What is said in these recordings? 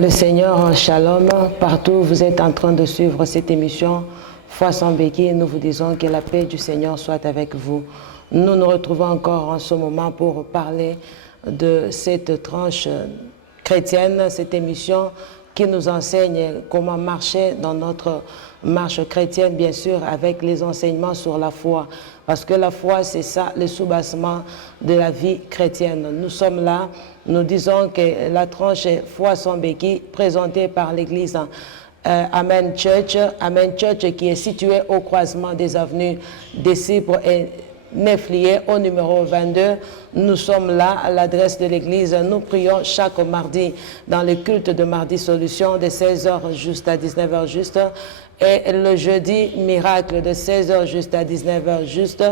dans le Seigneur, shalom, partout où vous êtes en train de suivre cette émission, Foi sans béquille, nous vous disons que la paix du Seigneur soit avec vous. Nous nous retrouvons encore en ce moment pour parler de cette tranche chrétienne, cette émission qui nous enseigne comment marcher dans notre marche chrétienne, bien sûr, avec les enseignements sur la foi. Parce que la foi, c'est ça, le soubassement de la vie chrétienne. Nous sommes là, nous disons que la tranche est Foi sans béquille, présentée par l'Église Amen Church, qui est située au croisement des avenues des Cypres et Neflier, au numéro 22. Nous sommes là à l'adresse de l'église. Nous prions chaque mardi dans le culte de mardi solution de 16h juste à 19h juste. Et le jeudi, miracle de 16h juste à 19h juste.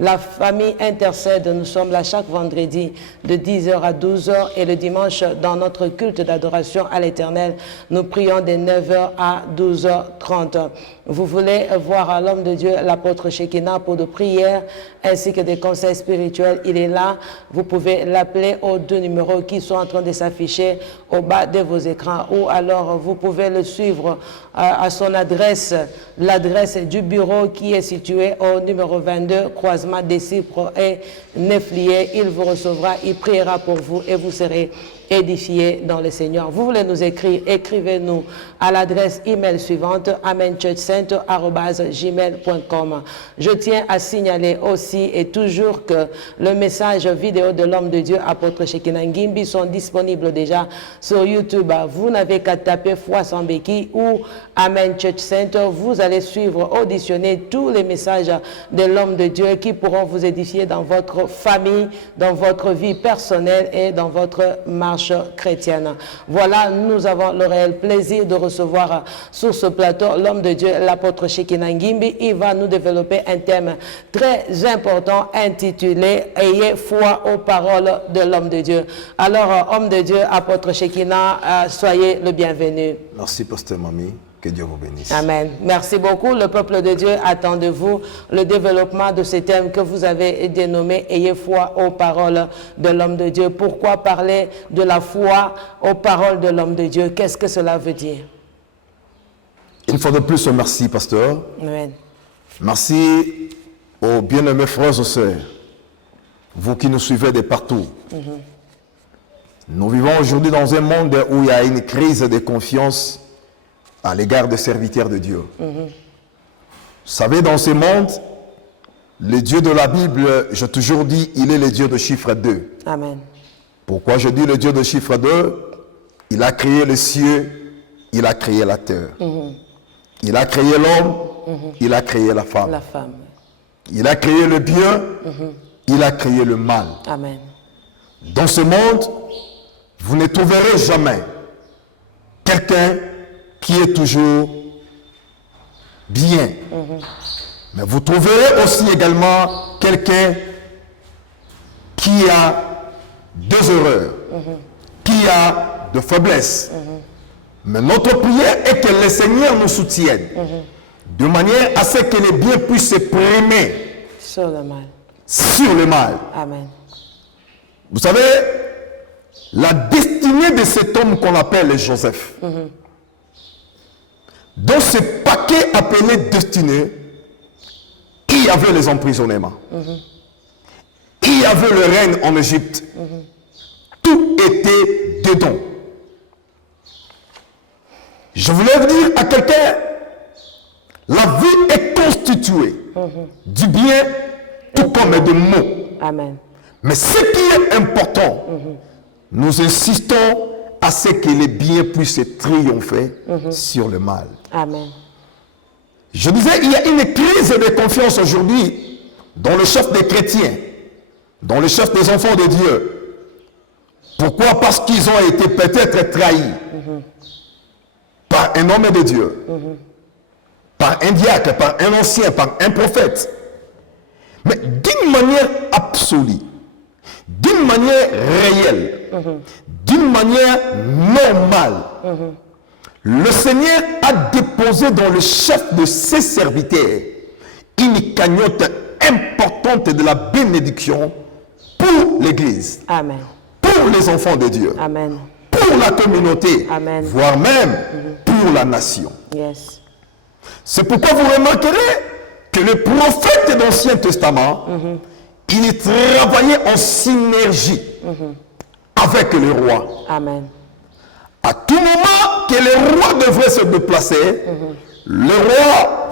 La famille intercède, nous sommes là chaque vendredi de 10h à 12h et le dimanche dans notre culte d'adoration à l'Éternel, nous prions de 9h à 12h30. Vous voulez voir l'homme de Dieu, l'apôtre Shekinah, pour de prières ainsi que des conseils spirituels, il est là. Vous pouvez l'appeler aux deux numéros qui sont en train de s'afficher au bas de vos écrans ou alors vous pouvez le suivre à son adresse, l'adresse du bureau qui est situé au numéro 22, croisement des Cypres et Neflier. Il vous recevra, il priera pour vous et vous serez édifiés dans le Seigneur. Vous voulez nous écrire, écrivez-nous à l'adresse email suivante, amenchurchcenter@gmail.com. Je tiens à signaler aussi et toujours que le message vidéo de l'homme de Dieu, apôtre Shekinah Ngimbi, sont disponibles déjà sur YouTube. Vous n'avez qu'à taper Foi sans béquille ou Amen Church Center. Vous allez suivre, auditionner tous les messages de l'homme de Dieu qui pourront vous édifier dans votre famille, dans votre vie personnelle et dans votre marche chrétienne. Voilà, nous avons le réel plaisir de recevoir sur ce plateau l'homme de Dieu, l'apôtre Shekinah Ngimbi. Il va nous développer un thème très important intitulé « Ayez foi aux paroles de l'homme de Dieu ». Alors, homme de Dieu, apôtre Shekinah, soyez le bienvenu. Merci, pasteur Mami. Que Dieu vous bénisse. Amen. Merci beaucoup. Le peuple de Dieu attend de vous le développement de ce thème que vous avez dénommé « Ayez foi aux paroles de l'homme de Dieu ». Pourquoi parler de la foi aux paroles de l'homme de Dieu? Qu'est-ce que cela veut dire? Une fois de plus, merci, pasteur. Amen. Merci aux bien-aimés frères et sœurs, vous qui nous suivez de partout. Nous vivons aujourd'hui dans un monde où il y a une crise de confiance à l'égard des serviteurs de Dieu. Vous savez, dans ce monde, le Dieu de la Bible, j'ai toujours dit, il est le Dieu de chiffre 2. Amen. Pourquoi je dis le Dieu de chiffre 2? Il a créé les cieux, il a créé la terre. Il a créé l'homme, il a créé la femme. La femme. Il a créé le bien, il a créé le mal. Amen. Dans ce monde, vous ne trouverez jamais quelqu'un qui est toujours bien. Mais vous trouverez aussi également quelqu'un qui a des erreurs, qui a de faiblesses. Mais notre prière est que le Seigneur nous soutienne de manière à ce que le bien puisse se primer sur le mal. Sur le mal. Amen. Vous savez, la destinée de cet homme qu'on appelle Joseph, dans ce paquet appelé destinée, il y avait les emprisonnements. Il y avait le règne en Égypte. Tout était dedans. Je voulais dire à quelqu'un, la vie est constituée du bien tout comme de maux. Amen. Mais ce qui est important, nous insistons à ce que le bien puisse triompher sur le mal. Amen. Je disais, il y a une crise de confiance aujourd'hui dans le chef des chrétiens, dans le chef des enfants de Dieu. Pourquoi? Parce qu'ils ont été peut-être trahis par un homme de Dieu, par un diacre, par un ancien, par un prophète. Mais d'une manière absolue, d'une manière réelle, d'une manière normale, le Seigneur a déposé dans le chef de ses serviteurs une cagnotte importante de la bénédiction pour l'Église, Amen. pour les enfants de Dieu, Amen. pour pour la communauté, Amen. voire même pour la nation. Yes. C'est pourquoi vous remarquerez que les prophètes de l'Ancien Testament, ils travaillaient en synergie avec le roi. Amen. À tout moment que le roi devrait se déplacer, le roi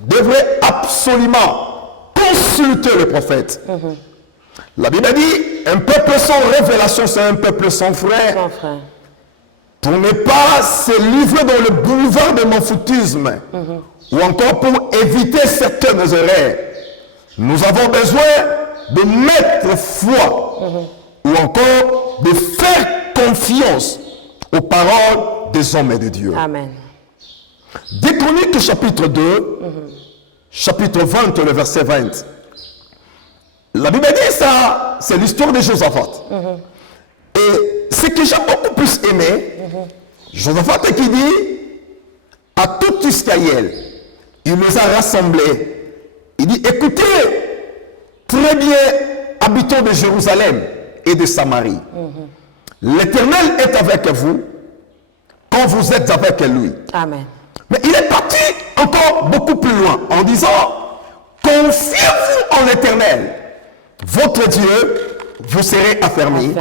devrait absolument consulter le prophète. La Bible dit, un peuple sans révélation, c'est un peuple sans frère. Sans frère. Pour ne pas se livrer dans le boulevard de manfoutisme, ou encore pour éviter certaines erreurs, nous avons besoin de mettre foi, ou encore de faire confiance aux paroles des hommes et de Dieu. Amen. Des Chroniques chapitre 2, chapitre 20, le verset 20. La Bible dit ça, c'est l'histoire de Josaphat. Et ce que j'ai beaucoup plus aimé, Josaphat qui dit à tout Israël, il les a rassemblés. Il dit, écoutez, très bien, habitants de Jérusalem et de Samarie. L'Éternel est avec vous quand vous êtes avec lui. Amen. Mais il est parti encore beaucoup plus loin en disant, confiez-vous en l'Éternel. Votre Dieu, vous serez affermis.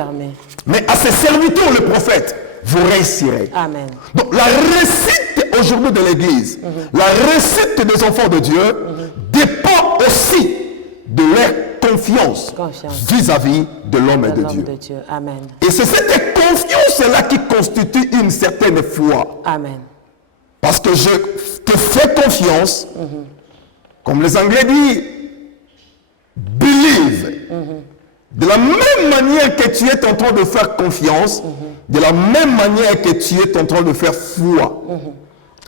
Mais à ses serviteurs, le prophète, vous réussirez. Amen. Donc la réussite aujourd'hui de l'Église, la réussite des enfants de Dieu dépend aussi de leur confiance vis-à-vis de l'homme et de Dieu. Amen. Et c'est cette confiance-là qui constitue une certaine foi. Amen. Parce que je te fais confiance, comme les Anglais disent, believe. De la même manière que tu es en train de faire confiance, de la même manière que tu es en train de faire foi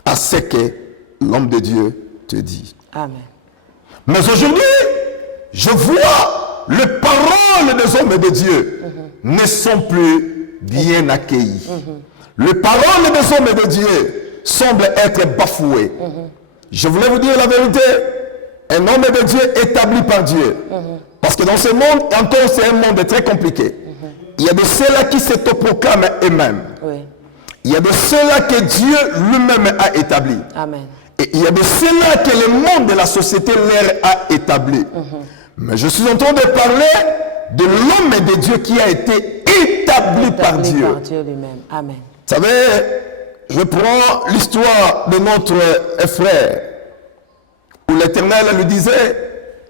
à ce que l'homme de Dieu te dit. Amen. Mais aujourd'hui, je vois les paroles des hommes de Dieu ne sont plus bien accueillies. Les paroles des hommes de Dieu semblent être bafouées. Je voulais vous dire la vérité, un homme de Dieu établi par Dieu. Parce que dans ce monde, encore c'est un monde très compliqué. Il y a de ceux-là qui s'autoproclament eux-mêmes. Oui. Il y a de ceux-là que Dieu lui-même a établi. Amen. Et il y a de ceux-là que le monde de la société leur a établi. Mais je suis en train de parler de l'homme de Dieu qui a été établi par Dieu. Par Dieu lui-même. Amen. Vous savez, je prends l'histoire de notre frère, où l'Éternel lui disait,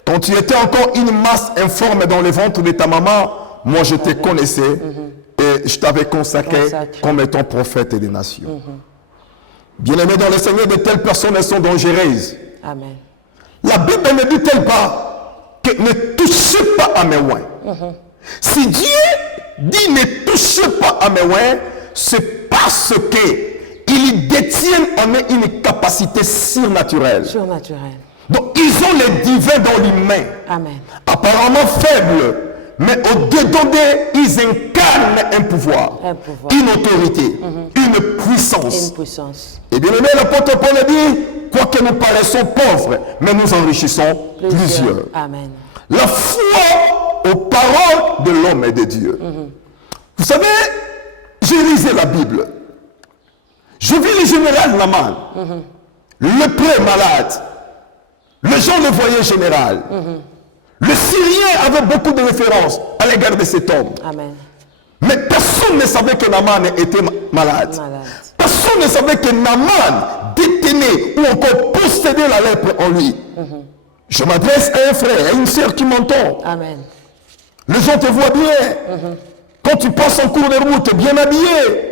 quand tu étais encore une masse informe dans le ventre de ta maman, moi je te connaissais et je t'avais consacré comme étant prophète des nations. Bien-aimés dans le Seigneur, de telles personnes sont dangereuses. Amen. La Bible ne dit-elle pas que ne touchez pas à mes oins. Si Dieu dit ne touchez pas à mes oins, c'est parce qu'il détient en eux une capacité surnaturelle. Donc ils ont les divins dans les mains. Amen. Apparemment faibles, mais au-dedans d'eux, ils incarnent un pouvoir, une autorité, une puissance. Et bien aimé, l'apôtre Paul a dit, quoique nous paraissons pauvres, mais nous enrichissons plusieurs. Amen. La foi aux paroles de l'homme et de Dieu. Vous savez, j'ai lisé la Bible. Je vis le général Naman, le prêtre malade. Les gens le voyaient général. Le Syrien avait beaucoup de références à l'égard de cet homme. Amen. Mais personne ne savait que Naman était malade. Personne ne savait que Naman détenait ou encore possédait la lèpre en lui. Je m'adresse à un frère, à une sœur qui m'entend. Amen. Les gens te voient bien. Quand tu passes en cours de route, bien habillé.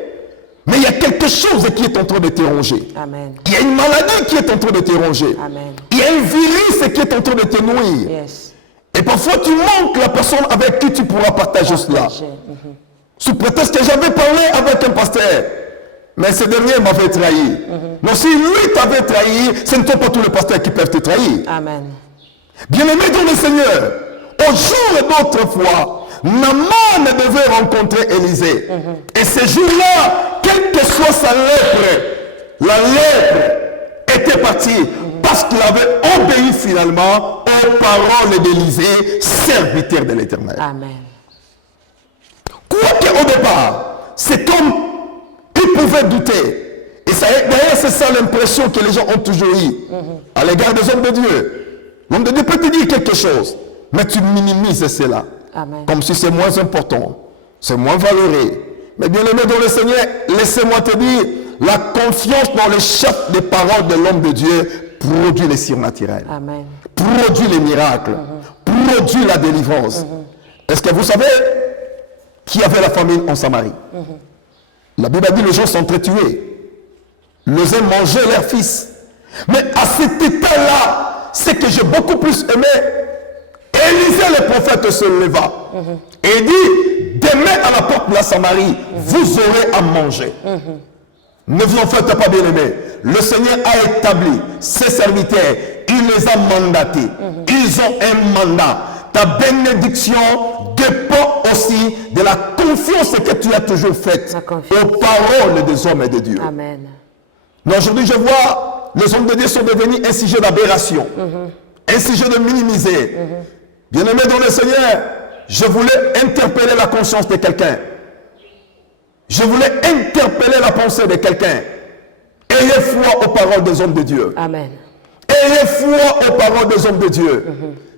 Mais il y a quelque chose qui est en train de t'éronger. Amen. Il y a une maladie qui est en train de t'éronger. Amen. Il y a un virus qui est en train de te nourrir. Yes. Et parfois tu manques la personne avec qui tu pourras partager cela. Sous prétexte que j'avais parlé avec un pasteur. Mais ce dernier m'avait trahi. Non, si lui t'avait trahi, ce ne sont pas tous les pasteurs qui peuvent te trahir. Amen. Bien-aimé dans le Seigneur, au jour d'autrefois, Naman devait rencontrer Élisée. Et ce jour-là, quelle que soit sa lèpre, la lèpre était partie parce qu'il avait obéi finalement aux paroles d'Élisée, serviteur de l'Éternel. Amen. Quoique au départ, c'est comme ils pouvaient douter. Et d'ailleurs, c'est ça l'impression que les gens ont toujours eu à l'égard des hommes de Dieu. L'homme de Dieu peut te dire quelque chose, mais tu minimises cela. Amen. Comme si c'est moins important, c'est moins valeureux. Mais bien aimé dans le Seigneur, laissez-moi te dire, la confiance dans le chef des paroles de l'homme de Dieu produit les surnaturels, Amen. produit les miracles, produit la délivrance. Est-ce que vous savez qui avait la famine en Samarie? La Bible a dit que les gens s'entretuaient. Les uns mangeaient leurs fils. Mais à cet état-là, c'est que j'ai beaucoup plus aimé. Élisée le prophète se leva et dit, demain à la porte de la Samarie, vous aurez à manger. Ne vous en faites pas, bien aimés. Le Seigneur a établi ses serviteurs, il les a mandatés. Ils ont un mandat. Ta bénédiction dépend aussi de la confiance que tu as toujours faite aux paroles des hommes et de Dieu. Amen. Mais aujourd'hui, je vois, les hommes de Dieu sont devenus un sujet d'aberration, un sujet de minimiser. Bien-aimé dans le Seigneur, je voulais interpeller la conscience de quelqu'un. Je voulais interpeller la pensée de quelqu'un. Ayez foi aux paroles des hommes de Dieu. Amen. Ayez foi aux paroles des hommes de Dieu.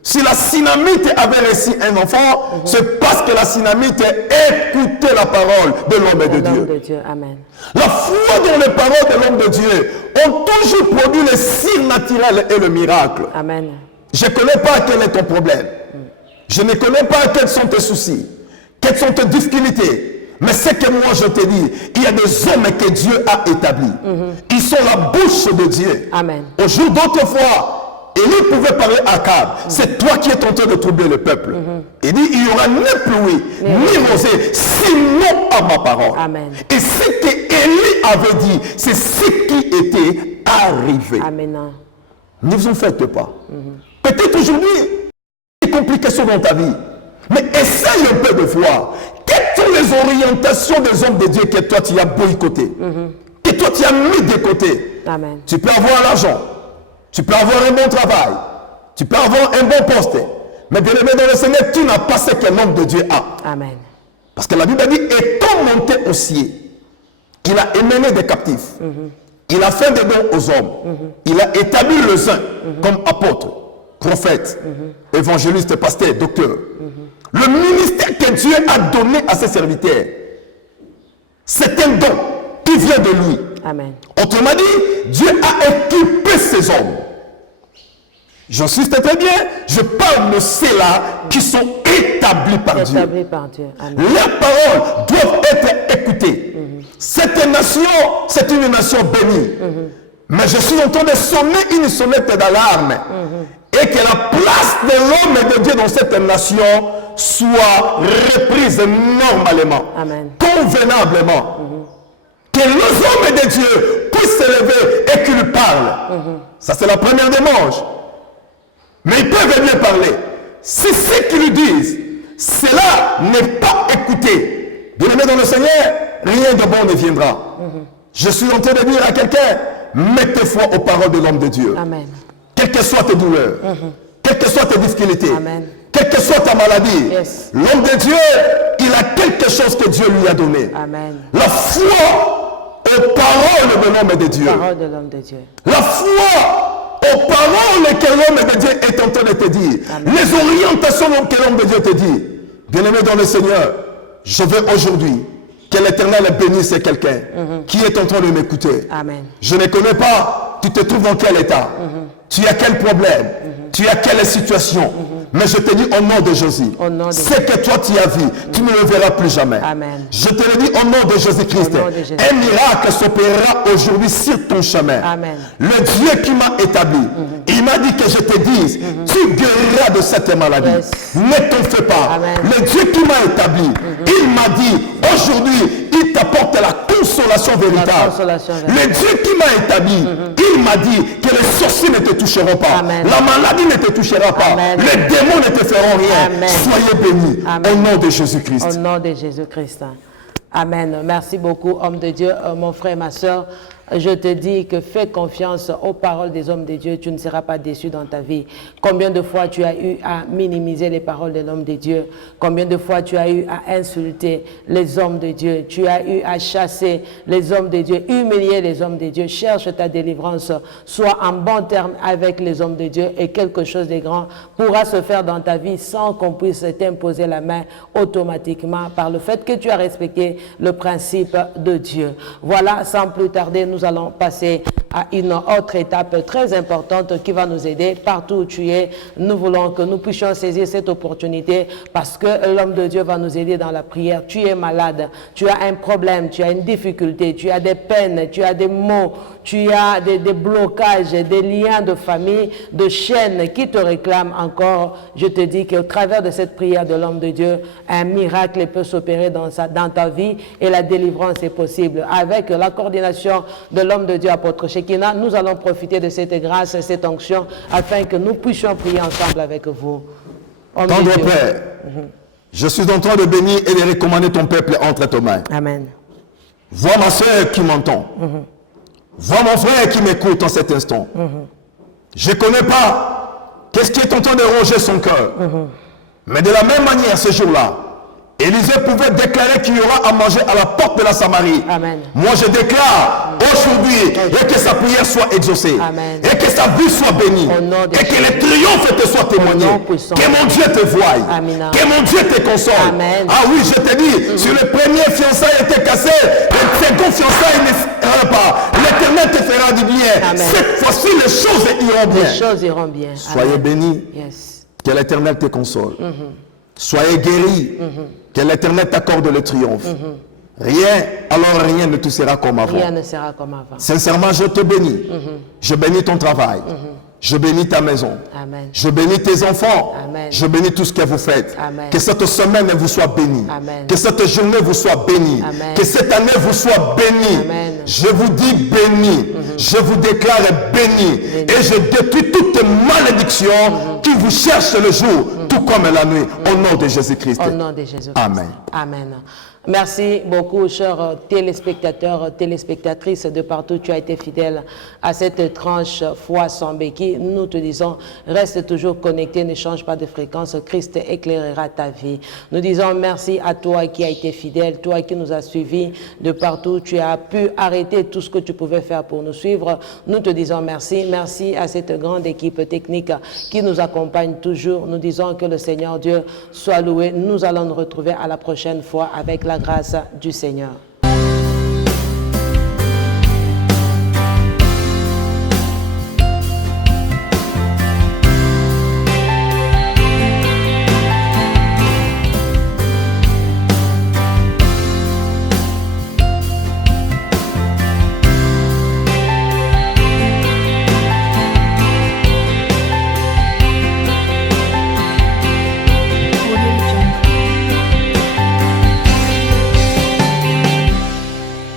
Si la Synamite avait reçu un enfant, c'est parce que la Synamite écoutait la parole de l'homme et de Dieu. Amen. La foi dans les paroles de l'homme de Dieu ont toujours produit le surnaturel et le miracle. Amen. Je ne connais pas quel est ton problème. Je ne connais pas quels sont tes soucis, quelles sont tes difficultés. Mais c'est que moi je te dis, il y a des hommes que Dieu a établis. Ils sont la bouche de Dieu. Amen. Au jour d'autrefois, Élie pouvait parler à Akab. C'est toi qui es en train de troubler le peuple. Il dit, il n'y aura ni pluie, ni rosée, sinon à ma parole. Amen. Et ce que Élie avait dit, c'est ce qui était arrivé. Amen. Ne vous en faites pas. Peut-être aujourd'hui, il y a des complications dans ta vie. Mais essaye un peu de voir. Quelles sont les orientations des hommes de Dieu que toi tu as boycotté, que toi tu as mis de côté? Amen. Tu peux avoir l'argent, tu peux avoir un bon travail, tu peux avoir un bon poste. Mais bien aimé dans le Seigneur, tu n'as pas ce qu'un homme de Dieu a. Amen. Parce que la Bible dit, étant monté au ciel, il a émené des captifs. Il a fait des dons aux hommes. Il a établi les uns comme apôtres, prophètes, évangélistes, pasteurs, docteurs. Le ministère que Dieu a donné à ses serviteurs, c'est un don qui vient de lui. Amen. Autrement dit, Dieu a équipé ces hommes. J'insiste très bien, je parle de ceux-là qui sont établis par Dieu. Établis par Dieu. Amen. Leurs paroles doivent être écoutées. Cette nation, c'est une nation bénie. Mais je suis en train de sonner une sonnette d'alarme. Et que la place de l'homme et de Dieu dans cette nation soit reprise normalement, Amen. convenablement. Que les hommes de Dieu puissent se lever et qu'ils parlent. Ça, c'est la première démarche. Mais ils peuvent bien parler. Si ce qu'ils disent, cela n'est pas écouté, bien aimé dans le Seigneur, rien de bon ne viendra. Je suis en train de dire à quelqu'un, mettez foi aux paroles de l'homme de Dieu. Amen. Quelles que soient tes douleurs, quelles que soient tes difficultés, Amen. quelle que soit ta maladie, Yes. l'homme de Dieu, il a quelque chose que Dieu lui a donné. Amen. La foi aux paroles de l'homme de Dieu. Parole de l'homme de Dieu. La foi aux paroles que l'homme de Dieu est en train de te dire. Amen. Les orientations que l'homme de Dieu te dit. Bien-aimé dans le Seigneur, je veux aujourd'hui que l'Éternel bénisse quelqu'un qui est en train de m'écouter. Amen. Je ne connais pas, tu te trouves dans quel état, tu as quel problème, tu as quelle situation. Mais je te dis au nom de Jésus, Au nom de ce que toi tu as vu, tu ne le verras plus jamais. Amen. Je te le dis au nom de Jésus-Christ, Au nom de Jésus. un miracle s'opérera aujourd'hui sur ton chemin. Amen. Le Dieu qui m'a établi, il m'a dit que je te dise, tu guériras de cette maladie. Yes. Ne t'en fais pas. Amen. Le Dieu qui m'a établi, il m'a dit, aujourd'hui, il t'apporte la consolation véritable. consolation véritable. Le Dieu qui m'a établi, il m'a dit que les sorciers ne te toucheront pas. Amen. La maladie ne te touchera pas. Amen. Les démons ne te feront rien. Amen. Soyez bénis. Amen. Au nom de Jésus-Christ. Au nom de Jésus-Christ. Amen. Merci beaucoup, homme de Dieu, mon frère, ma soeur. Je te dis que fais confiance aux paroles des hommes de Dieu, tu ne seras pas déçu dans ta vie. Combien de fois tu as eu à minimiser les paroles de l'homme de Dieu? Combien de fois tu as eu à insulter les hommes de Dieu? Tu as eu à chasser les hommes de Dieu, humilier les hommes de Dieu. Cherche ta délivrance, sois en bon terme avec les hommes de Dieu et quelque chose de grand pourra se faire dans ta vie sans qu'on puisse t'imposer la main automatiquement par le fait que tu as respecté le principe de Dieu. Voilà, sans plus tarder, nous allons passer à une autre étape très importante qui va nous aider partout où tu es. Nous voulons que nous puissions saisir cette opportunité parce que l'homme de Dieu va nous aider dans la prière. Tu es malade, tu as un problème, tu as une difficulté, tu as des peines, tu as des maux, tu as des blocages, des liens de famille, de chaînes qui te réclament encore. Je te dis qu'au travers de cette prière de l'homme de Dieu, un miracle peut s'opérer dans ta vie et la délivrance est possible. Avec la coordination de l'homme de Dieu, apôtre Shekina, nous allons profiter de cette grâce et cette onction afin que nous puissions prier ensemble avec vous. Tendre Père, je suis en train de bénir et de recommander ton peuple entre tes mains. Amen. Vois ma soeur qui m'entend. Vois mon frère qui m'écoute en cet instant. Je ne connais pas qu'est-ce qui est en train de ronger son cœur. Mais de la même manière, ce jour-là, Élisée pouvait déclarer qu'il y aura à manger à la porte de la Samarie. Amen. Moi, je déclare aujourd'hui et que sa prière soit exaucée. Amen. Et que sa vie soit bénie. Et que les triomphes te soient témoignés. Que mon Dieu te voie. Amen. Que mon Dieu te console. Amen. Ah oui, je te dis, si le premier fiançailles était cassé, le second fiançailles ne sera pas. L'Éternel te fera du bien. Amen. Cette fois-ci, les choses iront bien. Les choses iront bien. Soyez bénis. Yes. Que l'Éternel te console. Soyez guéris. Que l'Éternel t'accorde le triomphe. Rien, alors rien ne te sera comme avant. Rien ne sera comme avant. Sincèrement, je te bénis. Je bénis ton travail. Je bénis ta maison. Amen. Je bénis tes enfants. Amen. Je bénis tout ce que vous faites. Amen. Que cette semaine vous soit bénie. Amen. Que cette journée vous soit bénie. Amen. Que cette année vous soit bénie. Amen. Je vous dis béni. Je vous déclare béni. Et je détruis toute malédiction qui vous cherche le jour, tout comme la nuit. Au nom de Jésus-Christ. Au nom de Jésus-Christ. Amen. Amen. Merci beaucoup, chers téléspectateurs, téléspectatrices de partout. Tu as été fidèle à cette tranche foi sans béquille. Nous te disons, reste toujours connecté, ne change pas de fréquence. Christ éclairera ta vie. Nous disons merci à toi qui as été fidèle, toi qui nous as suivis de partout. Tu as pu arrêter tout ce que tu pouvais faire pour nous suivre. Nous te disons merci. Merci à cette grande équipe technique qui nous accompagne toujours. Nous disons que le Seigneur Dieu soit loué. Nous allons nous retrouver à la prochaine fois avec la grâce du Seigneur.